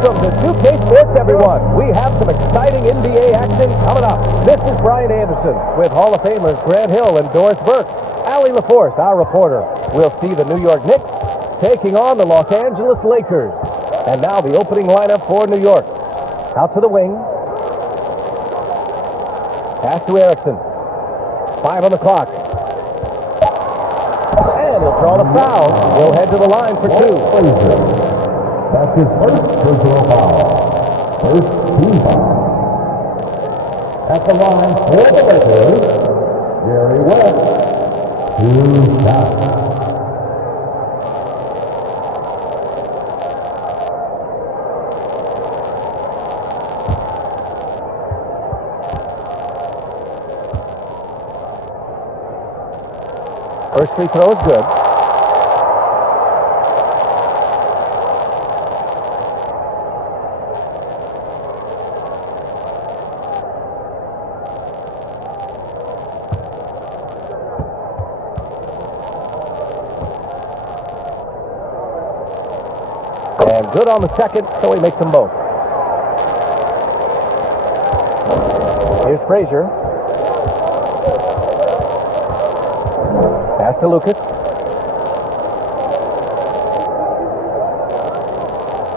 Welcome to 2K Sports, everyone. We have some exciting NBA action coming up. This is Brian Anderson with Hall of Famers Grant Hill and Doris Burke. Allie LaForce, our reporter, will see the New York Knicks taking on the Los Angeles Lakers. And now the opening lineup for New York. Out to the wing. Pass to Erickson. 5 on the clock. And he'll draw the foul. He'll head to the line for 2. That's his first personal foul. First team foul. At the line for the Lakers, Jerry West. 2 shots. First free throw is good. And good on the second, so he makes them both. Here's Frazier. Pass to Lucas.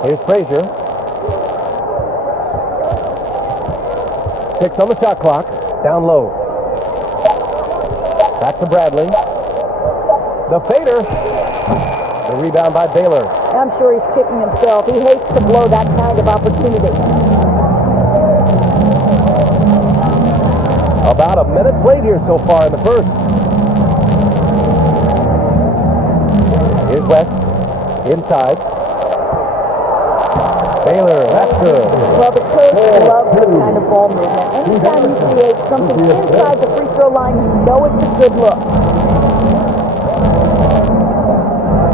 Here's Frazier. 6 on the shot clock. Down low. Back to Bradley. The fader. The rebound by Baylor. I'm sure he's kicking himself. He hates to blow that kind of opportunity. About a minute played here so far in the first. Here's West. Inside. Baylor, that's good. Well, the coach loves this kind of ball movement. Anytime you create something inside the free throw line, you know it's a good look.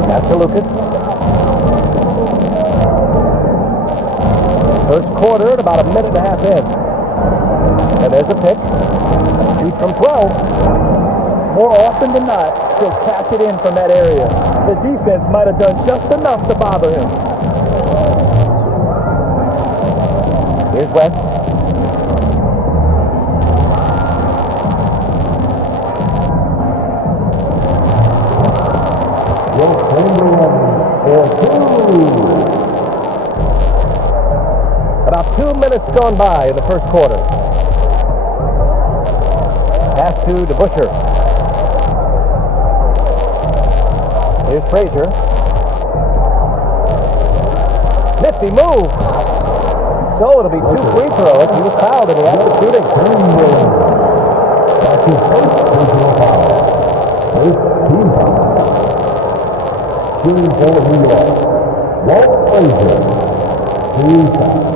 That's to Lucas. First quarter at about a minute and a half in. And there's a pick. Shoot from 12. More often than not, he'll catch it in from that area. The defense might have done just enough to bother him. Here's West. About 2 minutes gone by in the first quarter. Pass to DeBusschere. Here's Frazier. Nifty move. So it'll be 2 free throws. He was fouled in the act of shooting. That's his first personal foul. First team foul. Shooting for New York. Walt Frazier. 2 shots.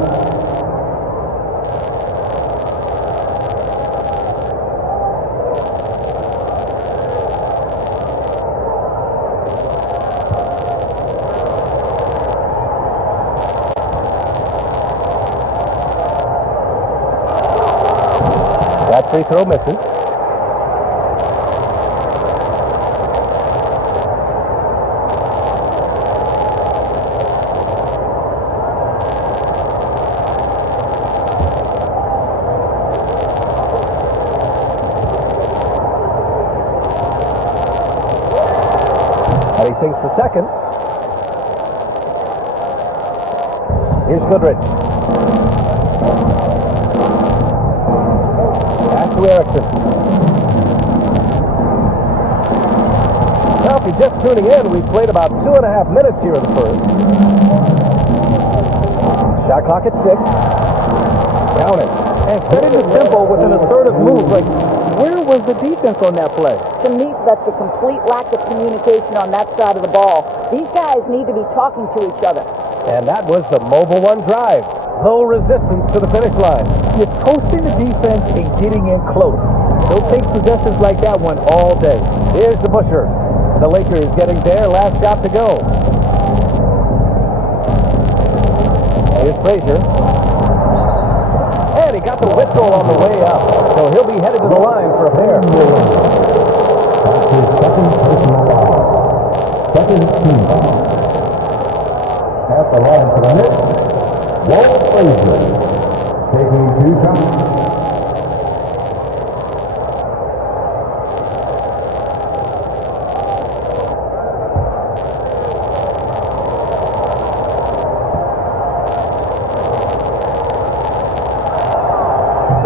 That free throw misses. And he sinks the second. Here's Goodrich. To Erickson. Now, if you're just tuning in, we've played about 2.5 minutes here in the first. Shot clock at 6. Down it. And setting the tempo with an assertive move. Like, where was the defense on that play? To me, that's a complete lack of communication on that side of the ball. These guys need to be talking to each other. And that was the mobile one drive. Low resistance to the finish line. You're toasting the defense and getting in close. They'll take possessions like that one all day. Here's DeBusschere. The Lakers getting their last shot to go. Here's Frazier. And he got the whistle on the way up. So he'll be headed to the line for a pair. That's his second personal foul. Second team foul. At the line for the Knicks, Walt Frazier, taking 2 shots.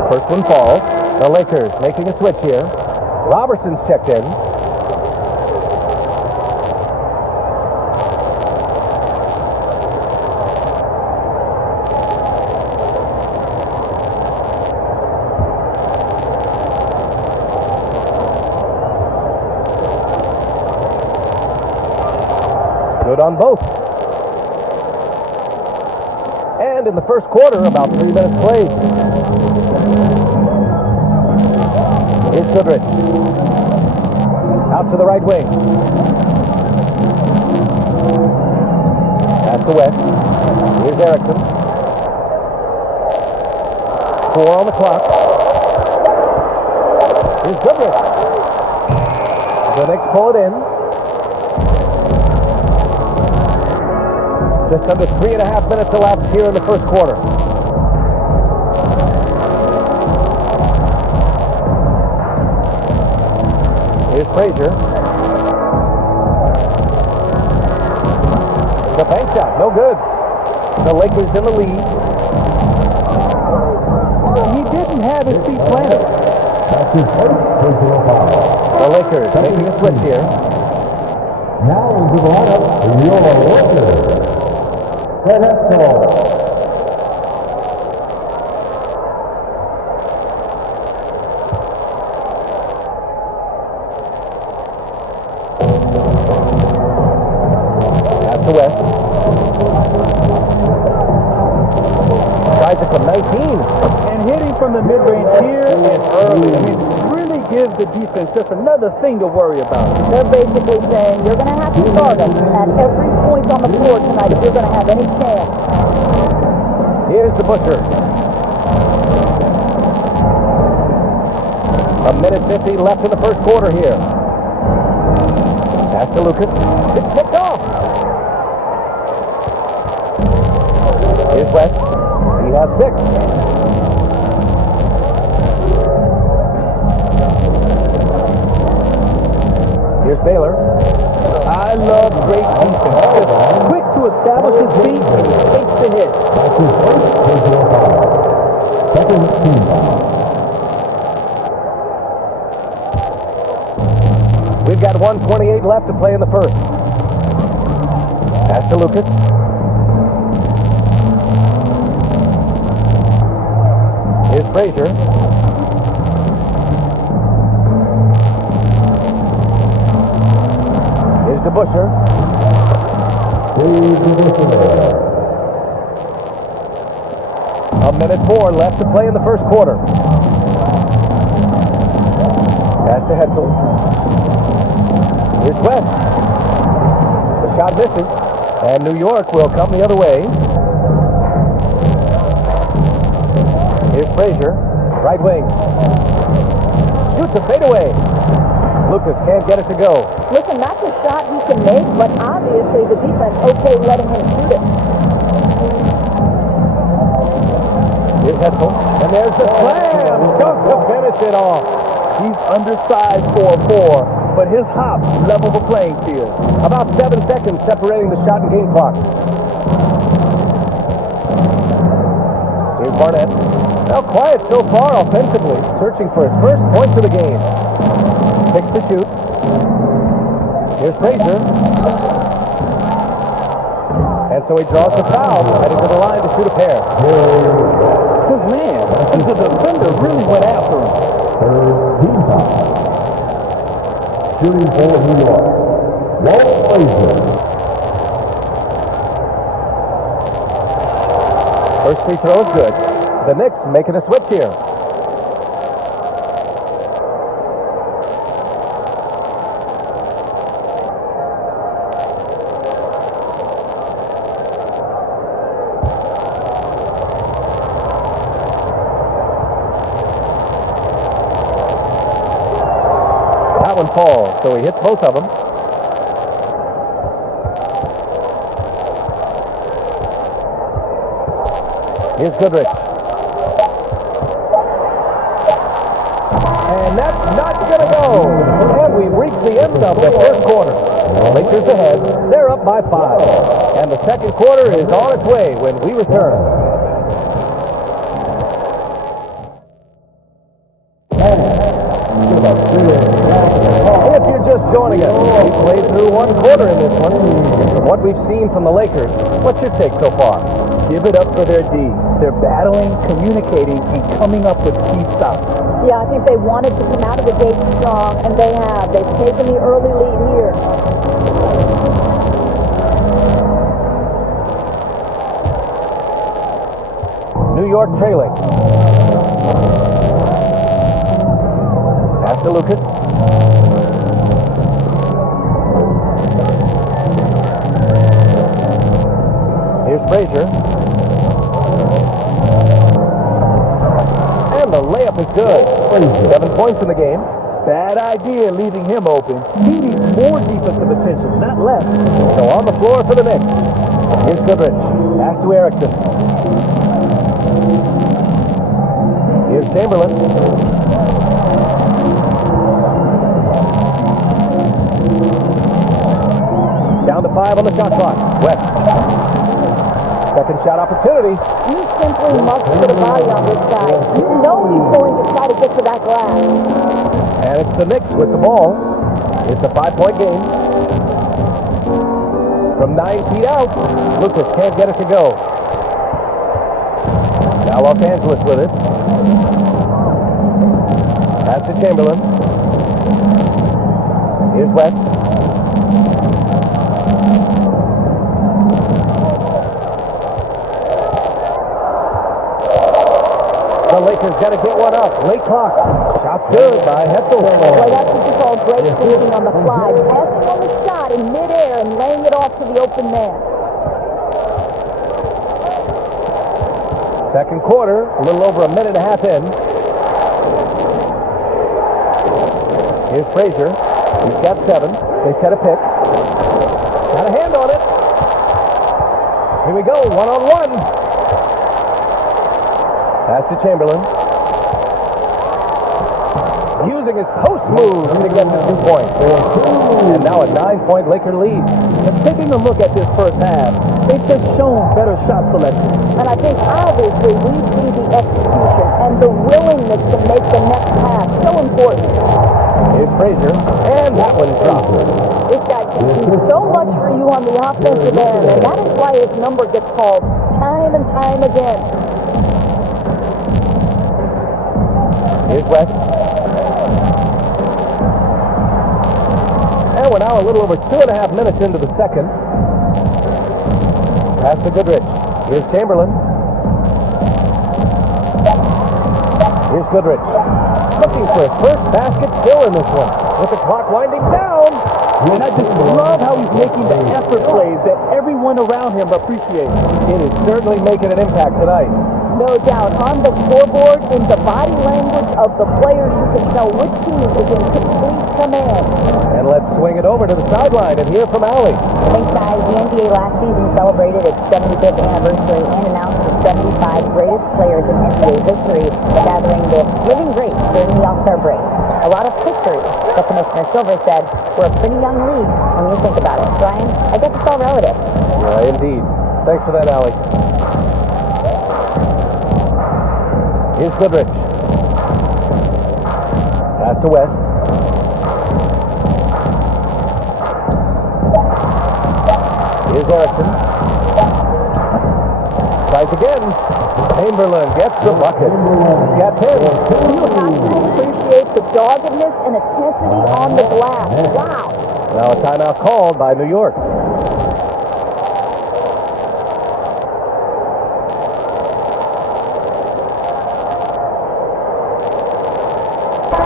First one falls. The Lakers making a switch here. Robertson's checked in. Good on both. And in the first quarter, about 3 minutes played. Here's Goodrich. Out to the right wing. Pass to West. Here's Erickson. 4 on the clock. Here's Goodrich. The Knicks pull it in. Just under 3.5 minutes elapsed here in the first quarter. Here's Frazier. The bank shot, no good. The Lakers in the lead. He didn't have his feet planted. That's his first personal foul. The Lakers making a switch here. Now into the lineup, your Lakers. That's to West. Tries it from 19. And hitting from the mid-range here and early, I mean, really gives the defense just another thing to worry about. They're basically saying you're going to have to guard them at every point on the floor tonight if you're going to have any chance. Here's the Butcher. A minute 50 left in the first quarter here. Pass to Lucas. It's picked off. Here's West. He has 6. Here's Baylor. I love great defense. Just quick to establish his feet and takes the hit. That's his first personal foul. Second team foul. We've got 1:28 left to play in the first. Pass to Lucas. Here's Frazier. Here's the Butcher. A minute 4 left to play in the first quarter. Pass to Hetzel. Here's West. The shot misses, and New York will come the other way. Here's Frazier, right wing. Shoots a fadeaway. Lucas can't get it to go. Listen, that's a shot he can make, but obviously the defense okay letting him shoot it. Here's Hetzel, and there's the slam. Dunk to finish it off. He's undersized for a 4, but his hops level the playing field. About 7 seconds separating the shot and game clock. Here's Barnett. Now quiet so far offensively, searching for his first points of the game. 6 to shoot. Here's Frazier. And so he draws the foul, heading to the line to shoot a pair. Because, man, the defender really went after him. Third team foul. Shooting for New York, Walt Frazier. First free throw is good. The Knicks making a switch here. That one falls, so he hits both of them. Here's Goodrich. And that's not going to go. And we've reached the end of the first quarter. Lakers ahead. They're up by 5. And the second quarter is on its way when we return. If you're just joining us, we played through one quarter in this one. From what we've seen from the Lakers, what's your take so far? Give it up for their D. They're battling, communicating, and coming up with key stops. Yeah, I think they wanted to come out of the gate strong, and they have. They've taken the early lead here. New York trailing. Pass to Lucas. Here's Frazier. And the layup is good. 7 points in the game. Bad idea leaving him open. He needs more defensive attention, not less. So on the floor for the Knicks. Here's Goodrich. Pass to Erickson. Here's Chamberlain. Down to 5 on the shot clock. West. Second shot opportunity. You simply must put a body on this guy. You know he's going to try to get to that glass. And it's the Knicks with the ball. It's a 5-point game. From 9 feet out, Lucas can't get it to go. Now Los Angeles with it. Pass to Chamberlain. Here's West. The Lakers got to get one up. Late clock. Shot's good by Hessel. Boy, that's what you call great thinking on the fly. Passing on the shot in midair and laying it off to the open man. Second quarter, a little over a minute and a half in. Here's Frazier. He's got 7. They set a pick. Got a hand on it. Here we go, one-on-one. Pass to Chamberlain. Using his post move to get the 2 points. And now a 9-point Laker lead. And taking a look at this first half, they've just shown better shot selection. And I think obviously we see the execution and the willingness to make the next pass so important. Here's Frazier, and that one dropped. This guy can do so much for you on the offensive end, and that is why his number gets called time and time again. Here's West. And we're now a little over 2.5 minutes into the second. Pass to Goodrich. Here's Chamberlain. Here's Goodrich. Looking for his first basket still in this one. With the clock winding down. And I just love how he's making the effort plays that everyone around him appreciates. It is certainly making an impact tonight. No doubt. On the scoreboard, in the body language of the players, you can tell which team is in complete command. And let's swing it over to the sideline and hear from Allie. Thanks, guys. The NBA last season celebrated its 75th anniversary and announced the 75 greatest players in NBA history, gathering the living greats during the All-Star break. A lot of history, but Commissioner Silver said, we're a pretty young league when you think about it. Brian, I guess it's all relative. Indeed. Thanks for that, Allie. Here's Goodrich. Pass to West. Here's Erickson. Tries again. Chamberlain gets the bucket. He's got 10. You have to appreciate the doggedness and intensity on the glass. Wow. Now a timeout called by New York.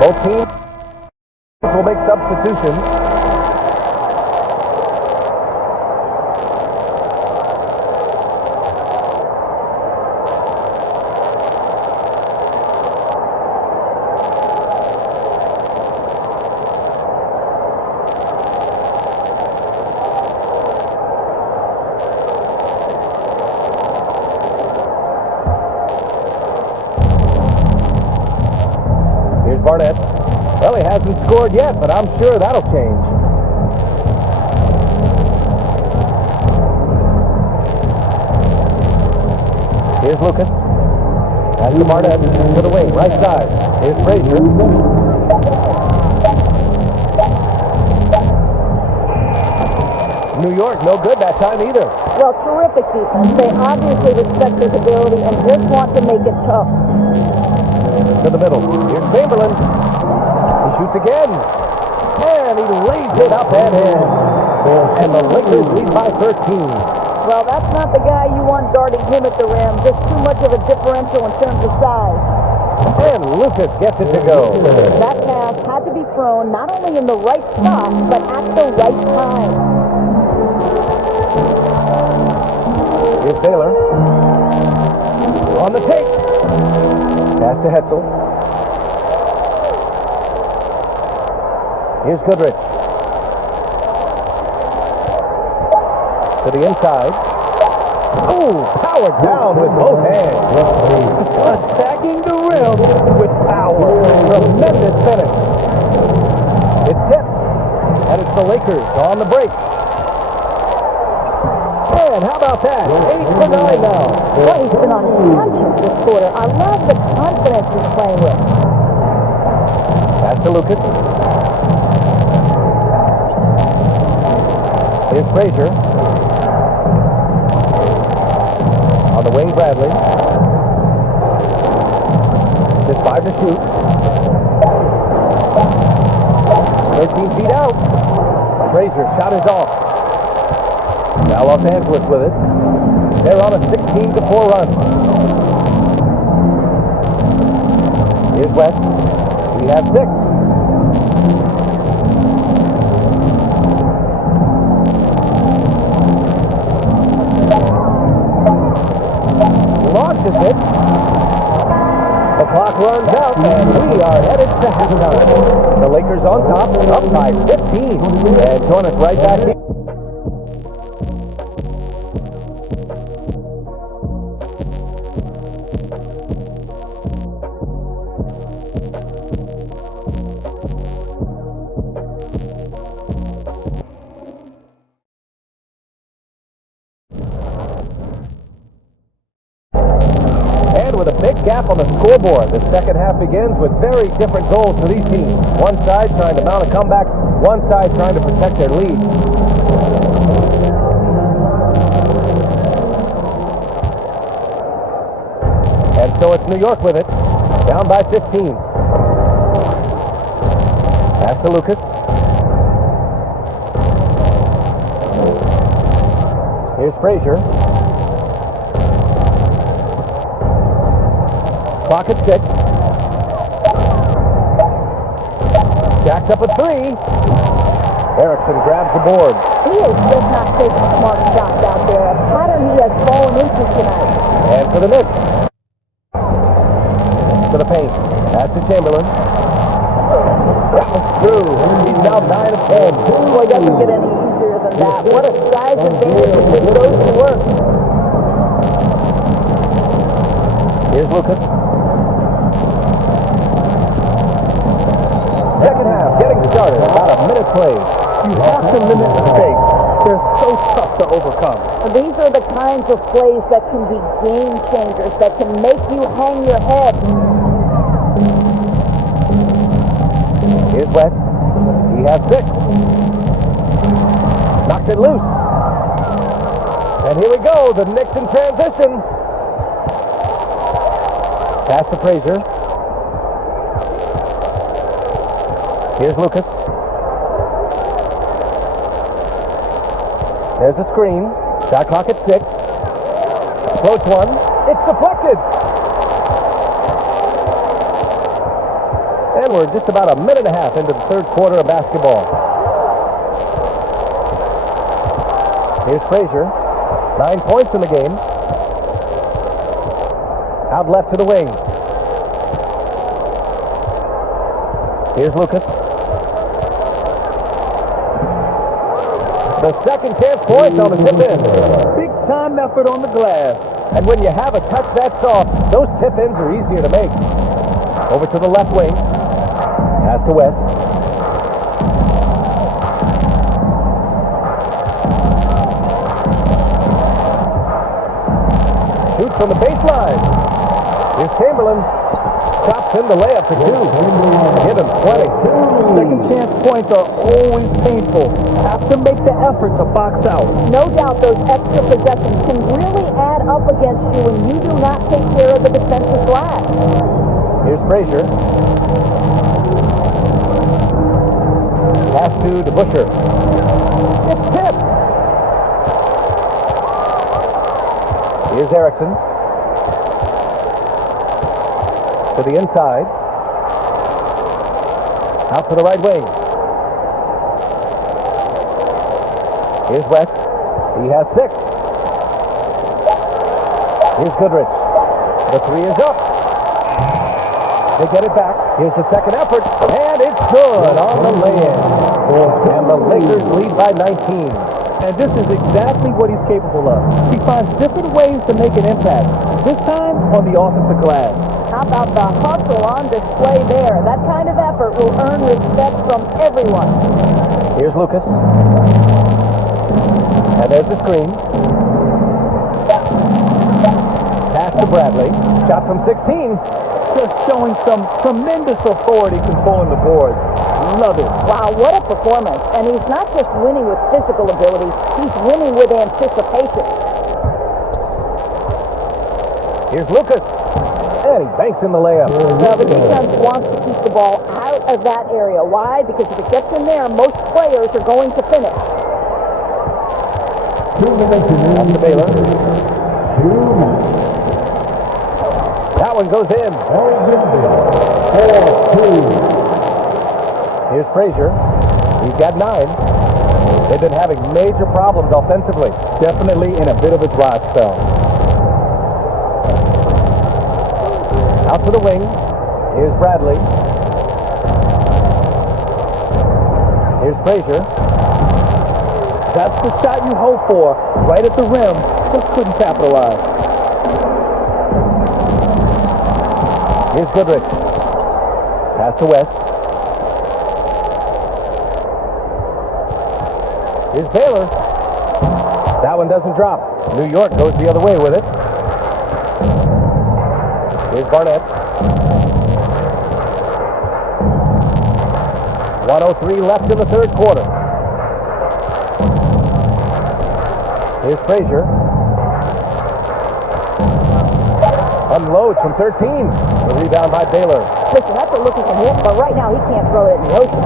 Both teams will make substitutions. Barnett. Well, he hasn't scored yet, but I'm sure that'll change. Here's Lucas. That's to Barnett. To the wing, right side. Here's Frazier. New York, no good that time either. Well, terrific defense. They obviously respect his ability and just want to make it tough. To the middle. Here's Chamberlain. He shoots again. And he lays it up and in. And the Lakers lead by 13. Well, that's not the guy you want guarding him at the rim. Just too much of a differential in terms of size. And Lucas gets it to go. That pass had to be thrown not only in the right spot, but at the right time. Here's Taylor. On the take. Pass to Hetzel. Here's Goodrich. To the inside. Ooh, powered down with both hands. Attacking the rim with power. Tremendous finish. It's tipped. And it's the Lakers on the break. And how about that? 8 for 9 now. Well, he's been unconscious this quarter. I love the confidence he's playing with. Pass to Lucas. Here's Frazier. On the wing, Bradley. Just 5 to shoot. 13 feet out. Frazier shot is off. Now Los Angeles with it. They're on a 16-4 run. Here's West. We have 6. Launches it. The clock runs out, and we are headed to halftime. The Lakers on top, up by 15. And join us right back here. With a big gap on the scoreboard. The second half begins with very different goals for these teams. One side trying to mount a comeback, one side trying to protect their lead. And so it's New York with it, down by 15. Pass to Lucas. Here's Frazier. Clock at 6. Jacks up a 3. Erickson grabs the board. He is just not taking smart shots out there. A pattern he has fallen into tonight. And for the Knicks. To the paint. That's to Chamberlain. Through. He's now 9 of 10. Boy, doesn't get any easier than that. What a size advantage with those to work. Here's Lucas. Second half getting started. About a minute played. You have to limit mistakes. They're so tough to overcome. These are the kinds of plays that can be game changers, that can make you hang your head. Here's West. He has 6. Knocks it loose. And here we go. The Knicks in transition. Pass to Frazier. Here's Lucas. There's a screen. Shot clock at 6. Floats one. It's deflected. And we're just about a minute and a half into the third quarter of basketball. Here's Frazier. 9 points in the game. Out left to the wing. Here's Lucas. The second chance point on the tip-in. Big time effort on the glass. And when you have a touch that soft, those tip-ins are easier to make. Over to the left wing. Pass to West. Shoots from the baseline. Here's Chamberlain. Chops in the layup to 2. Give him 20. Second chance points are always painful. Have to make the effort to box out. No doubt those extra possessions can really add up against you when you do not take care of the defensive glass. Here's Frazier. Pass to Busher. It's tipped. Here's Erickson. To the inside. Out to the right wing. Here's West. He has 6. Here's Goodrich. The 3 is up. They get it back. Here's the second effort. And it's good on the lay-in. And the Lakers lead by 19. And this is exactly what he's capable of. He finds different ways to make an impact. This time on the offensive glass. How about the hustle on display there? That kind of effort will earn respect from everyone. Here's Lucas. And there's the screen. Pass to Bradley. Shot from 16. Just showing some tremendous authority controlling the boards. Love it. Wow, what a performance. And he's not just winning with physical ability, he's winning with anticipation. Here's Lucas. And he banks in the layup. Now, the defense wants to keep the ball out of that area. Why? Because if it gets in there, most players are going to finish. 2 minutes and That's the Baylor. 2 minutes. That one goes in. 4-2. Here's Frazier. He's got 9. They've been having major problems offensively. Definitely in a bit of a dry spell. Out to the wing. Here's Bradley. Here's Frazier. That's the shot you hope for. Right at the rim. Just couldn't capitalize. Here's Goodrich. Pass to West. Here's Baylor. That one doesn't drop. New York goes the other way with it. Here's Barnett. 1:03 left in the third quarter. Here's Frazier. Unloads from 13. The rebound by Baylor. Listen, that's a look he can hit, but right now he can't throw it in the ocean.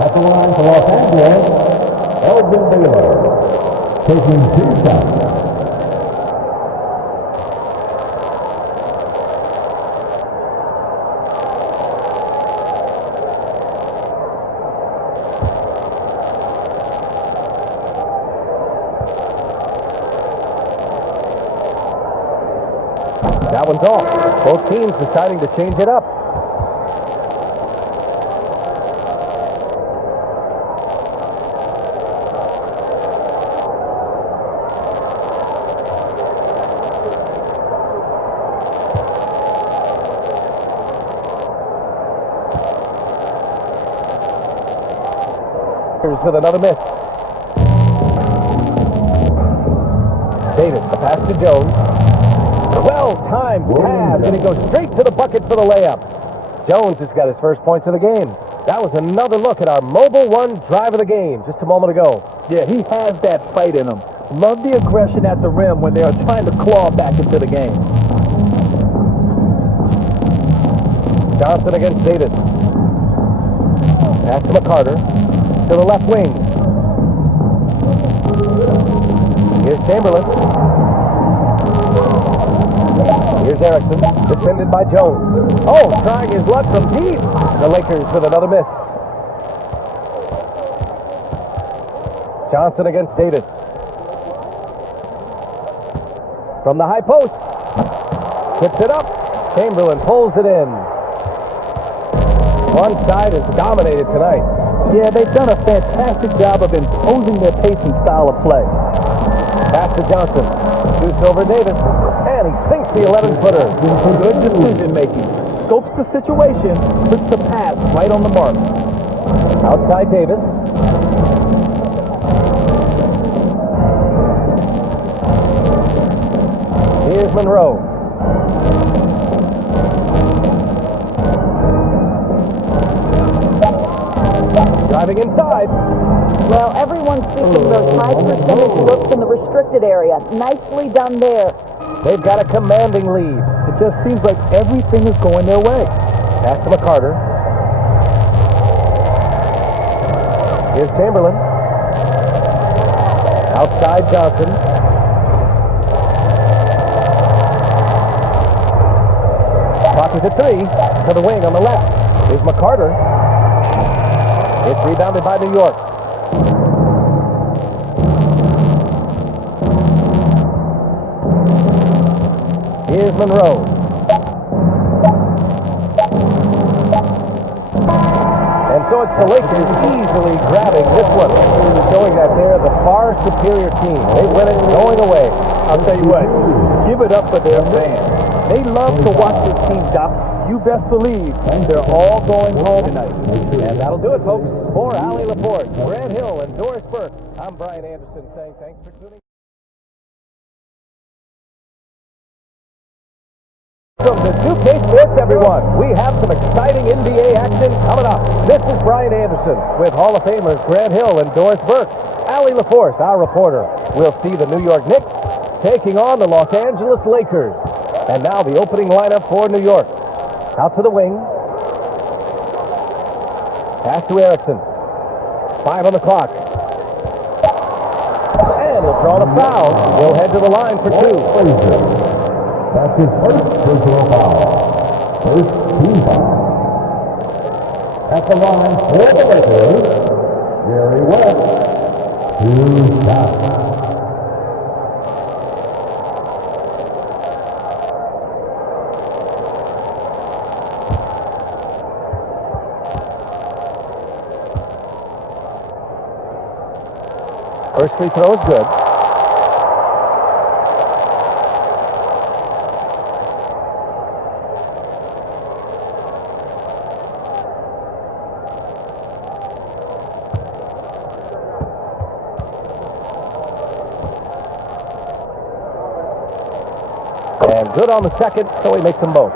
At the line for Los Angeles, Elgin Baylor, taking 2 shots. That one's off. Both teams deciding to change it up. Here's with another miss. Davis, the pass to Jones. Well-timed pass, and he goes straight to the bucket for the layup. Jones has got his first points of the game. That was another look at our Mobile One drive of the game just a moment ago. Yeah, he has that fight in him. Love the aggression at the rim when they are trying to claw back into the game. Johnson against Davis. Pass to McCarter. To the left wing. Here's Chamberlain. Here's Erickson, defended by Jones. Oh, trying his luck from deep. The Lakers with another miss. Johnson against Davis. From the high post. Puts it up. Chamberlain pulls it in. One side is dominated tonight. Yeah, they've done a fantastic job of imposing their pace and style of play. Pass to Johnson. Shoots over Davis. And he sinks the 11-footer. Good decision making. Scopes the situation, puts the pass right on the mark. Outside Davis. Here's Monroe. Driving inside. Well, everyone's seeking those high percentage looks in the restricted area. Nicely done there. They've got a commanding lead. It just seems like everything is going their way. Pass to McCarter. Here's Chamberlain. Outside Johnson. Clock is at 3. To the wing on the left. Here's McCarter. It's rebounded by New York. Here's Monroe. And so it's the Lakers easily grabbing this one, showing that they're the far superior team. They win it going away. I'll tell you what, give it up for their fans. They love to watch this team dominate. You best believe they're all going home tonight. And that'll do it, folks. For Allie Laporte, Grant Hill, and Doris Burke, I'm Brian Anderson saying thanks for tuning in. Welcome to 2K Sports, everyone. We have some exciting NBA action coming up. This is Brian Anderson with Hall of Famers Grant Hill and Doris Burke. Allie LaForce, our reporter. We'll see the New York Knicks taking on the Los Angeles Lakers. And now the opening lineup for New York. Out to the wing. Pass to Erickson. 5 on the clock. And he'll draw the foul. He'll head to the line for 2. That's his first personal foul. First team foul. At the line for the Lakers, Jerry West. 2 shots. First free throw is good. And good on the second, so he makes them both.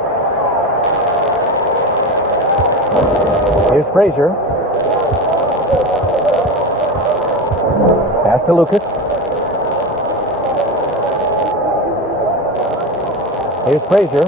Here's Frazier. Pass to Lucas. Here's Frazier.